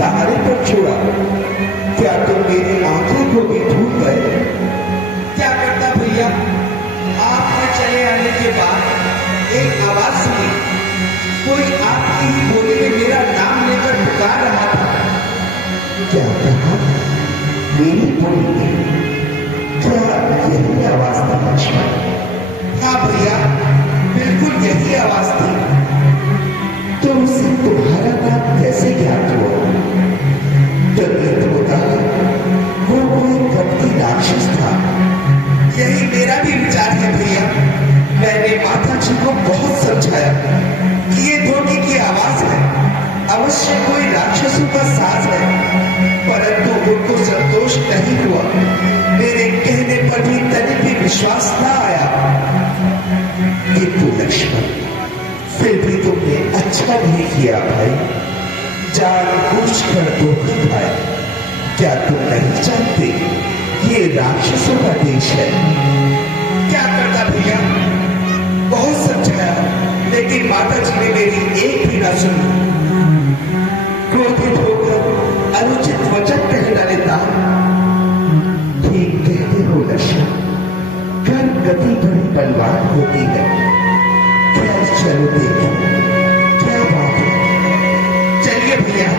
सहारे पर छोड़ा, क्या तुम मेरी आंखों को भी भूल गए? क्या करता भैया, आपके चले आने के बाद एक आवाज सुनी। कोई आपकी ही बोली में मेरा नाम लेकर पुकार रहा था। क्या कहा? मेरी बोली में? क्या यही आवाज था लक्ष्मण? हाँ भैया, बिल्कुल यही आवाज थी। तो उसे तुम्हारा नाम कैसे ज्ञात हुआ? प्रतीत होता है वो कोई कपटी राक्षस था। यही मेरा भी विचार है भैया। मैंने माता जी को बहुत समझाया कि ये धोखे की आवाज है, अवश्य कोई राक्षसों का साज है, परंतु उनको संतोष नहीं हुआ। मेरे कहने पर भी तनिक भी विश्वास ना आया। किंतु लक्ष्मण, फिर भी तुमने अच्छा नहीं किया भाई, जानबूझकर धोखा खाया। क्या तुम नहीं जानते ये राक्षसों का देश है? क्या करता भैया, बहुत समझाया, लेकिन माता जी ने मेरी एक भी ना सुनी। क्रोधित होकर अनुचित वचन कह डालेता। ठीक कहते हो लक्ष्मण, कर गति बड़ी बलवान होती है। खैर चलो देखो क्या बात है। चलिए भैया,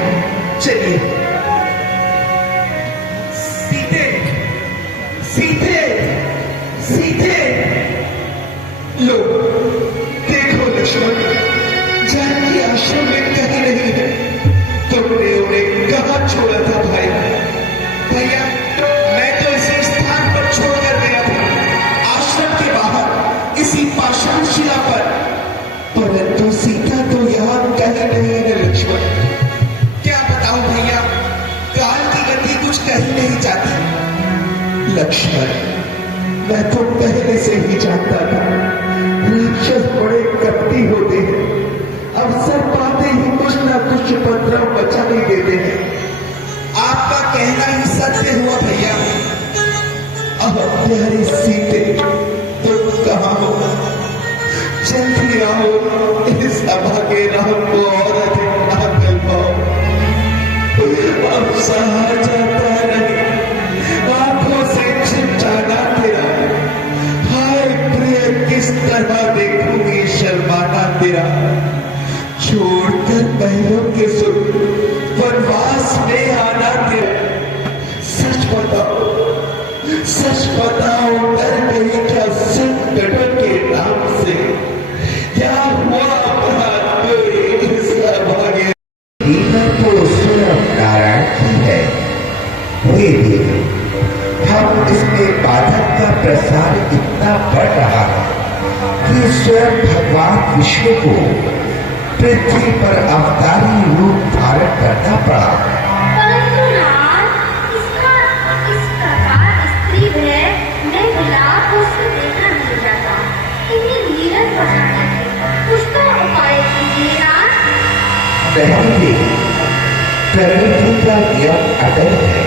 चलिए। सीधे सीधे सीधे। लो देखो लक्ष्मण, जानकी आश्रम में कहीं नहीं है। तुमने उन्हें कहां छोड़ा था भाई? भैया, मैं तो इसी स्थान पर छोड़कर गया था, आश्रम के बाहर, इसी पाषाण शिला पर। परंतु सीता तो यहाँ कहीं नहीं है लक्ष्मण। क्या बताऊं भैया, काल की गति कुछ कहीं नहीं जाती। लक्ष्मण, मैं तो पहले से ही जानता था राक्षस बड़े कपटी होते हैं। अवसर पाते ही कुछ ना कुछ उपद्रव बचा ही देते हैं। आपका कहना ही सत्य हुआ भैया। अब प्यारी सीते, तुम कहाँ हो? जल्दी आओ, इस अभागे राम को और अधिक ना कर पाओ। अब सहा जाता नहीं, आंखों से छिप जाना तेरा। हाय प्रिय, किस तरह देखूंगी शर्माना तेरा। छोड़कर पहलों के सुख वनवास में आना तेरा। सच बताओ, सच बताओ, डर गई क्या संकटों के नाम से? क्या हुआ अपराध मेरे इस अभागे? तो स्वयं नारायण की है। हे देवी, हम इसमें बाधक का प्रसार इतना बढ़ रहा है कि स्वयं भगवान विष्णु को पृथ्वी पर अवतारी रूप धारण करना पड़ा। परंतु नाथ, इसका इस प्रकार स्त्री है, मैं विलाप उसको देखा नहीं जाता। इन्हें नीरज बनाने के कुछ तो उपाय कीजिए नाथ। नहीं देवी, प्रकृति का नियम अटल है,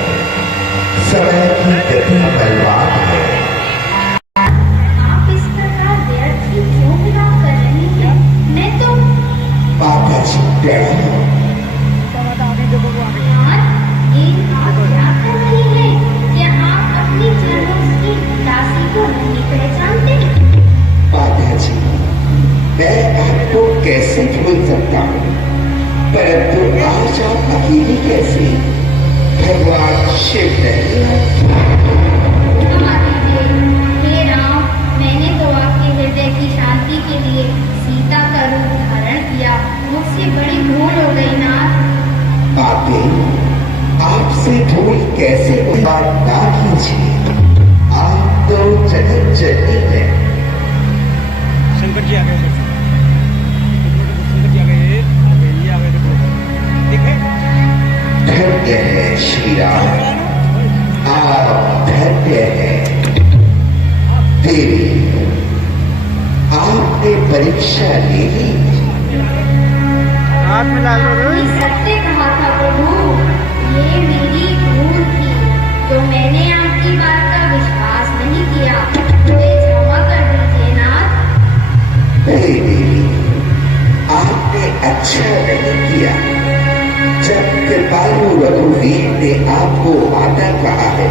समय की गति बलवान है। आप इस प्रकार व्यर्थ ही क्यों विलाप कर रही हैं? मैं तो माता जी प्यारी, एक आप क्या कर रही हैं? क्या आप अपनी जन्मों की दासी को नहीं पहचानते? माता जी, मैं आपको कैसे भूल सकता हूँ, परंतु आज आप अकेली कैसे? भगवान शिव नहीं हे राम, मैंने तो आपके हृदय की शांति के लिए सीता का रूप धारण किया। मुझसे बड़ी भूल हो गई नाथ। आते आपसे भूल कैसे बात ना कीजिए। आप तो जगत जननी है। शंकर जी आ गए, शंकर जी आ गए, ये आ गए, देखे? धन्य है श्री राम, आप धन्य है। देवी, आपने परीक्षा ले ली। हाथ में डाल दो। सत्य कहा था प्रभु, ये मेरी भूल थी, तो मैंने आपकी बात का विश्वास नहीं किया। मुझे क्षमा कर दीजिए नाथ। नहीं देवी, आपने अच्छा नहीं किया। जब कृपा कृपालु रघुवीर ने आपको माता कहा है,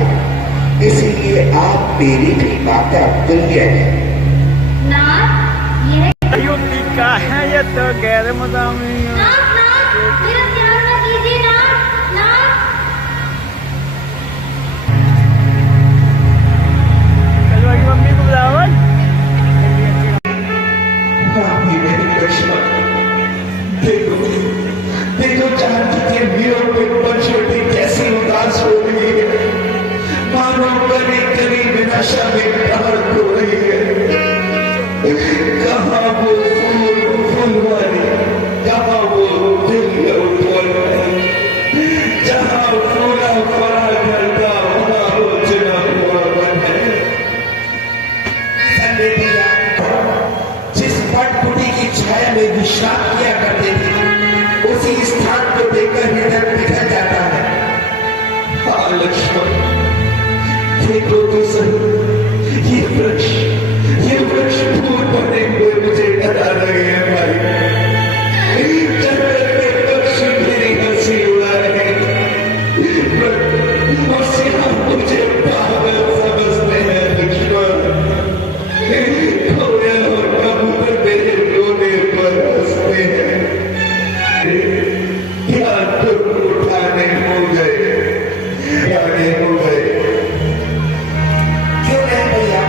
इसलिए आप मेरी भी माता तुल्य है। नाथ, यह युक्ति का है ये तो गैर मदामी नाथ, नाथ, मेरा प्यार न कीजिए नाथ, नाथ। कलवा की मम्मी को बुलाओ। रामी मेरी लक्ष्मण, देखो देखो जानकी के वियोग में पंचवटी कैसी उदास हो रही है, मानो कभी कभी विनाशा में प्रहर हो रही है। कहाँ वो फूलवारी, कहाँ वो दिल फूल, जहाँ फूला फरा करता वहाँ वो चुना हुआ वन है। संडे दिया जिस पटकुटी की छाया में विश्राम किया करते थे, उसी स्थान को देखकर हृदय पिघल जाता है। हाँ लक्ष्मण, देखो तो सही, ये वृक्ष फूल बने हुए मुझे डरा रहे हैं भाई। जंगल के पक्षी मेरी हंसी उड़ा रहे हैं और सिर्फ मुझे पागल समझते हैं लक्ष्मण। कोयल और कबूतर मेरे रोने पर हंसते हैं। क्या तुम उठाने हो गए, आगे हो गए? क्यों नहीं भैया,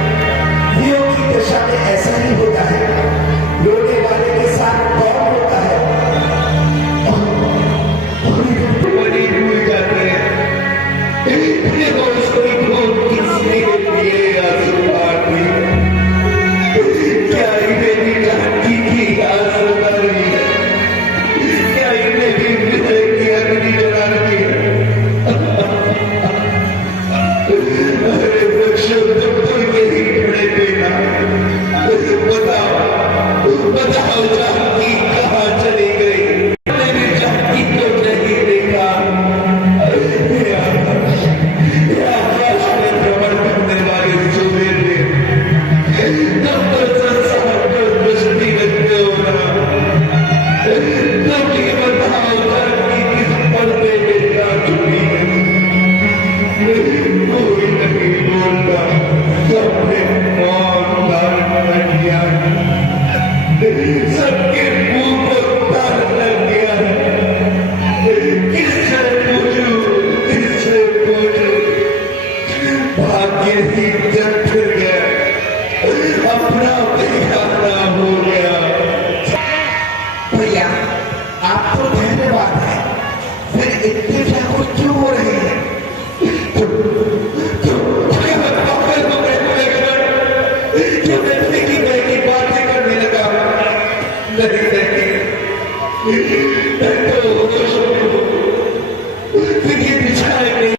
वियोग की दशा में ऐसा ही होता है, रोने वाले के साथ कौन होता है बड़ी भूल जाते हैं। ये दोस्ती भूल किसने लिए आंसू पाती, क्या इन्हें भी जानकी की आंसू रही है, क्या इन्हें भी हृदय की अग्नि जला रही है। अरे वृक्षों तुम तो यही खड़े थे ना, बताओ जानकी कहाँ चली गई? मैंने जानकी तो नहीं देखा। ये आकाश में भ्रमण करने वाले सूर्य ने तब तक संसार पर दृष्टि रखते हो ना, तब ये बताओ जानकी किस पर्दे में जा चुकी है? कोई नहीं बोलता, सबने मौन धारण किया, सबके मुंह को ताला लग गया। किससे पूछूं, किससे पूछूं? भाग्य ही जग फिर गया, अपना बेगाना हो गया। भैया आपको धन्यवाद है, फिर इतने व्याकुल क्यों हो रहे हैं? क्यों बैठने की बैठी बातें करने लगा? नहीं नहीं, तो फिर ये बिछाए